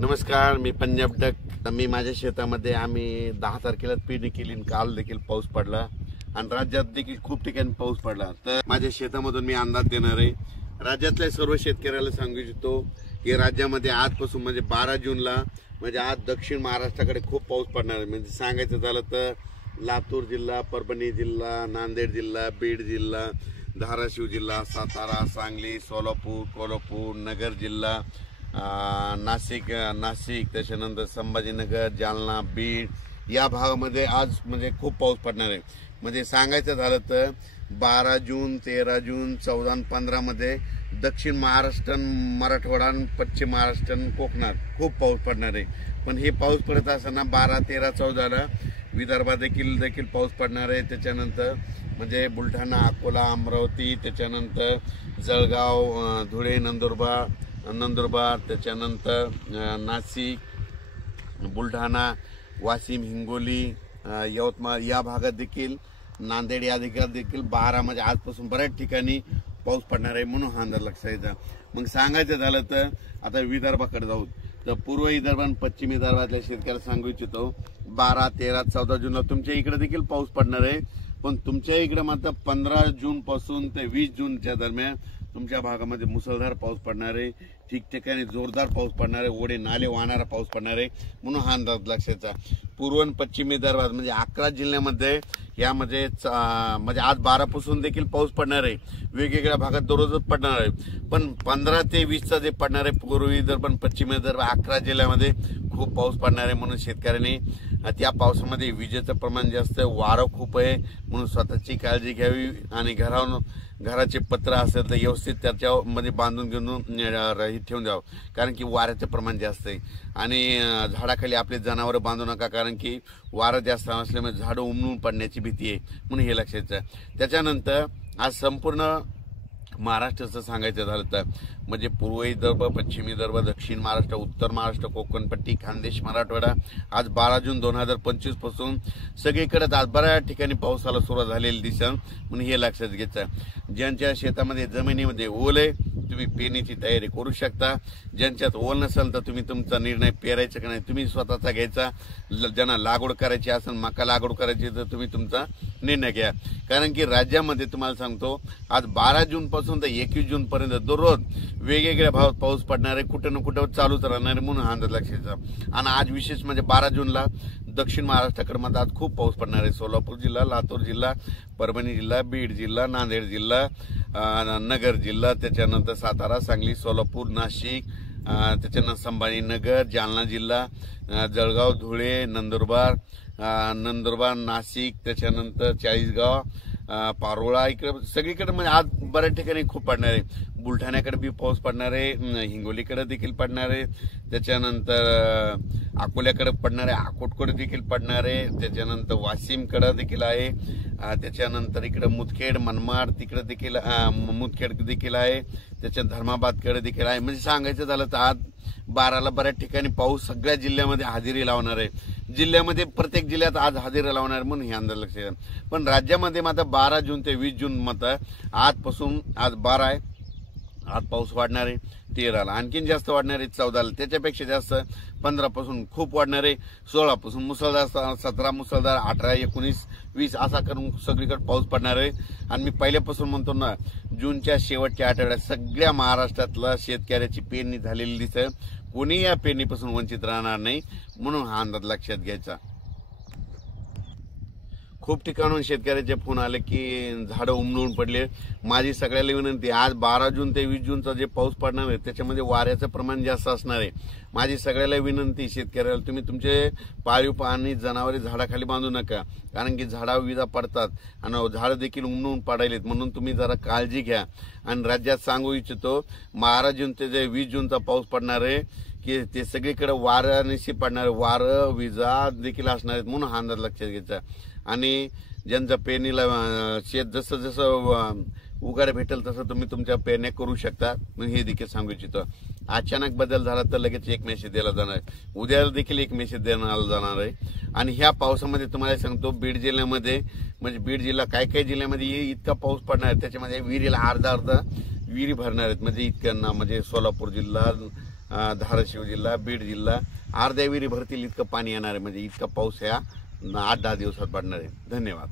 नमस्कार, मी पंजाब डक। मी माझ्या शेतामध्ये आम्ही 10 तारखेला पेरणी केली। काल देखील पाऊस पडला आणि राज्यात देखील खूप ठिकाणी पाऊस पडला। तर माझ्या शेतामधून मी अंदाज देणार आहे। राज्यातल्या सर्व शेतकऱ्याला सांगू इच्छितो की राज्यामध्ये आजपासून म्हणजे 12 जूनला म्हणजे आज दक्षिण महाराष्ट्राकडे खूप पाऊस पडणार आहे। म्हणजे सांगायचं झालं तर लातूर जिल्हा, परभणी जिल्हा, नांदेड जिल्हा, बीड जिल्हा, धाराशिव जिल्हा, सातारा, सांगली, सोलापूर, कोल्हापूर, नगर जिल्हा, नाशिक त्याच्यानंतर संभाजीनगर, जालना, बीड या भागामध्ये आज म्हणजे खूप पाऊस पडणार आहे। म्हणजे सांगायचं झालं तर 12 जून, 13 जून, 14 आणि 15 मध्ये दक्षिण महाराष्ट्र, मराठवाडा, पश्चिम महाराष्ट्र, कोकणात खूप पाऊस पडणार आहे। पण हे पाऊस पडत असताना 12, 13, 14ला विदर्भात देखील पाऊस पडणार आहे। त्याच्यानंतर म्हणजे बुलढाणा, अकोला, अमरावती, त्याच्यानंतर जळगाव, धुळे, नंदुरबार, त्याच्यानंतर नाशिक, बुलढाणा, वाशिम, हिंगोली, यवतमाळ या भागात देखील, नांदेड या देखील 12 म्हणजे आजपासून बऱ्याच ठिकाणी पाऊस पडणार आहे। म्हणून हा अंदाज लक्षात घ्यायचा। मग सांगायचं झालं तर आता विदर्भाकडे जाऊ तर पूर्व विदर्भ आणि पश्चिम विदर्भातल्या शेतकऱ्याला सांगू इच्छितो 12, 13, 14 जूनला तुमच्या इकडे देखील पाऊस पडणार आहे। पण तुमच्या इकडे मात्र 15 जून पासून ते 20 जूनच्या दरम्यान तुमच्या भागामध्ये मुसळधार पाऊस पडणार आहे। ठिकठिकाणी जोरदार पाऊस पडणार आहे, ओढे नाले वाहणारा पाऊस पडणार आहे। म्हणून हा अंदाज लक्षाचा। पूर्व आणि पश्चिम विदर्भात म्हणजे 11 जिल्ह्यामध्ये यामध्ये म्हणजे आज 12 पासून देखील पाऊस पडणार आहे। वेगवेगळ्या भागात दररोजच पडणार आहे। पण 15 ते 20चा जे पडणार आहे पूर्व विदर्भ आणि पश्चिम विदर्भ 11 जिल्ह्यामध्ये खूप पाऊस पडणार आहे। म्हणून शेतकऱ्यांनी त्या पावसामध्ये विजेचं प्रमाण जास्त आहे, वारं खूप आहे, म्हणून स्वतःची काळजी घ्यावी आणि घराचे पत्र असेल तर व्यवस्थित त्याच्यामध्ये बांधून घेऊन ठेवून द्यावं, कारण की वाऱ्याचं प्रमाण जास्त आहे। आणि झाडाखाली आपले जनावरं बांधू नका, कारण की वारं जास्त असल्यामुळे झाडं उमळून पडण्याची भीती आहे। म्हणून हे लक्षात घ्या। त्याच्यानंतर आज संपूर्ण महाराष्ट्राचं सांगायचं झालं तर म्हणजे पूर्व विदर्भ, पश्चिम विदर्भ, दक्षिण महाराष्ट्र, उत्तर महाराष्ट्र, कोकणपट्टी, खानदेश, मराठवाडा आज 12 जून 2025 पासून सगळीकडे आज बऱ्याच ठिकाणी पावसाला सुरुवात झालेली दिसेल। म्हणून हे लक्षात घ्यायचं। ज्यांच्या शेतामध्ये जमिनीमध्ये ओल आहे तुम्ही पेरणीची तयारी करू शकता। ज्यांच्यात ओल नसेल तर तुम्ही तुमचा निर्णय पेरायचा का नाही तुम्ही स्वतःचा घ्यायचा। ज्यांना लागवड करायची असेल, मका लागवड करायची तर तुम्ही तुमचा निर्णय घ्या। कारण की राज्यामध्ये तुम्हाला सांगतो आज 12 जून पासून तर 21 जून पर्यंत दररोज वेगवेगळ्या भागात पाऊस पडणार आहे, कुठे ना कुठे चालूच राहणार आहे। म्हणून हा अंदाज लक्षात घ्या। आणि आज विशेष म्हणजे 12 जूनला दक्षिण महाराष्ट्राकडे मध्ये आज खूप पाऊस पडणार आहे। सोलापूर जिल्हा, लातूर जिल्हा, परभणी जिल्हा, बीड जिल्हा, नांदेड जिल्हा, नगर जिल्हा, त्याच्यानंतर सातारा, सांगली, सोलापूर, नाशिक, त्याच्यानंतर संभाजीनगर, जालना जिल्हा, जळगाव, धुळे, नंदुरबार, नाशिक, त्याच्यानंतर चाळीसगाव, पारोळा इकडे सगळीकडे म्हणजे आज बऱ्याच ठिकाणी खूप पडणार आहे। बुलढाण्याकडे बी पाऊस पडणार आहे, हिंगोलीकडे देखील पडणार आहे, त्याच्यानंतर अकोल्याकडे पडणार आहे, अकोटकडे देखील पडणार आहे, त्याच्यानंतर वाशिमकडे देखील आहे, त्याच्यानंतर इकडे मुदखेड, मनमाड तिकडे देखील मुदखेड देखील आहे, त्याच्या धर्माबादकडे देखील आहे। म्हणजे सांगायचं झालं तर आज 12ला बऱ्याच ठिकाणी पाऊस सगळ्या जिल्ह्यामध्ये हजेरी लावणार आहे। जिल्ह्यामध्ये प्रत्येक जिल्ह्यात आज हजेरी लावणार आहे। म्हणून हे अंदाज लक्षात घ्या। पण राज्यामध्ये मात्र 12 जून ते 20 जून मात्र आजपासून आज 12 आहे, आज पाऊस वाढणार आहे 13ला, आणखीन जास्त वाढणार आहे 14ला, त्याच्यापेक्षा जास्त 15 पासून खूप वाढणार आहे, 16 पासून मुसळधार, 17 मुसळधार, 18, 19, 20 असा करून सगळीकडे पाऊस पडणार आहे। आणि मी पहिल्यापासून म्हणतो ना जूनच्या शेवटच्या आठवड्यात सगळ्या महाराष्ट्रातल्या शेतकऱ्याची पेरणी झालेली दिसेल, कोणी या पेरणीपासून वंचित राहणार नाही। म्हणून हा अंदाज लक्षात घ्यायचा। खूप ठिकाणून शेतकऱ्याचे फोन आले की झाडं उमलून पडले। माझी सगळ्याला विनंती, आज 12 जून ते 20 जूनचा जे पाऊस पडणार आहे त्याच्यामध्ये वाऱ्याचं प्रमाण जास्त असणार आहे। माझी सगळ्याला विनंती शेतकऱ्याला, तुम्ही तुमचे पाळीव प्राणी जनावरे झाडाखाली बांधू नका, कारण की झाडावर विजा पडतात आणि झाडं देखील उमलून पडायलेत। म्हणून तुम्ही जरा काळजी घ्या। आणि राज्यात सांगू इच्छितो 12 जून ते जे 20 जूनचा पाऊस पडणार आहे की ते सगळीकडे वाऱ्यानिशी पडणार, वारं विजा देखील असणार आहेत। म्हणून हा अंदाज लक्षात घ्यायचा। आणि ज्यांच्या पेरणीला शेत जसं जसं उगार भेटेल तसं तुम्ही तुमच्या पेरण्या करू शकता। हे देखील सांगू इच्छितो। अचानक बदल झाला तर लगेच एक मेसेज दिला जाणार आहे, उद्या देखील एक मेसेज देण्यात जाणार आहे। आणि ह्या पावसामध्ये तुम्हाला सांगतो बीड जिल्ह्यामध्ये म्हणजे बीड जिल्हा काही जिल्ह्यामध्ये इतका पाऊस पडणार आहे त्याच्यामध्ये विहिरीला अर्धा विहिरी भरणार आहेत। म्हणजे इतक्यांना म्हणजे सोलापूर जिल्हा, धाराशिव जिल्हा, बीड जिल्हा अर्ध्या विहिरी भरतील इतकं पाणी येणार आहे. म्हणजे इतका पाऊस ह्या 8-10 दिवसात पडणार आहे. धन्यवाद.